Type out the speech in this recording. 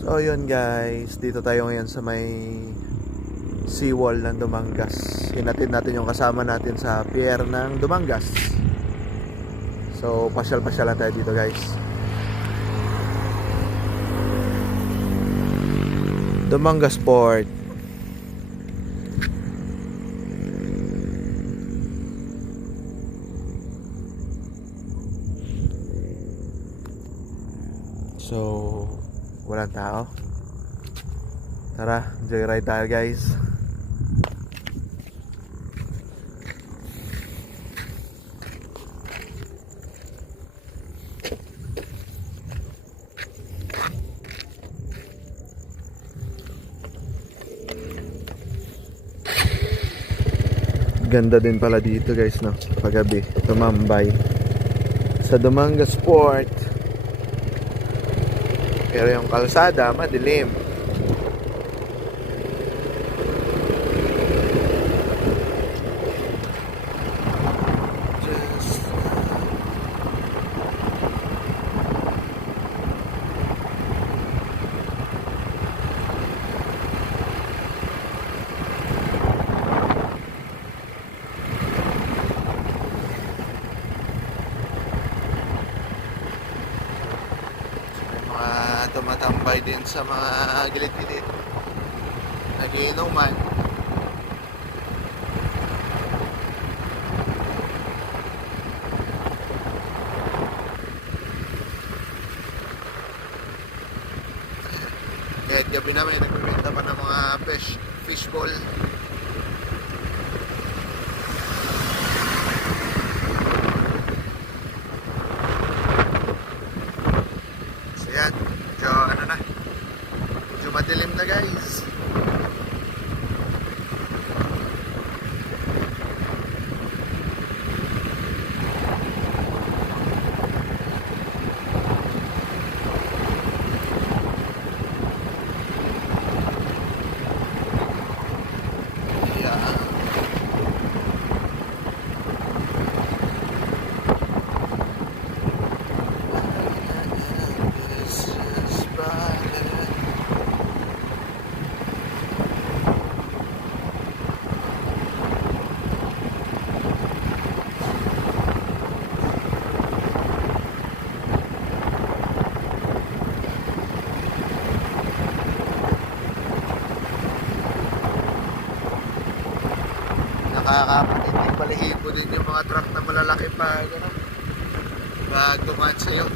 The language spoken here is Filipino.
So yun guys, dito tayo ngayon sa may seawall ng Dumangas. Hinatid natin yung kasama natin sa pier ng Dumangas. So pasyal-pasyal lang tayo dito guys. Dumangas Port. So walang tao. Tara, joyride tayo guys. Ganda din pala dito guys, no? Paggabi, tumambay sa Dumangas Port. Pero yung kalsada madilim. Tumatambay din sa mga gilid-gilid, nagiinuman. Kahit gabi na may nagbibenta pa ng mga fishball. So yan, medyo madilim na guys. Nakakapatid, balahibo din yung mga truck na malalaki pa, pag dumaan sa'yo.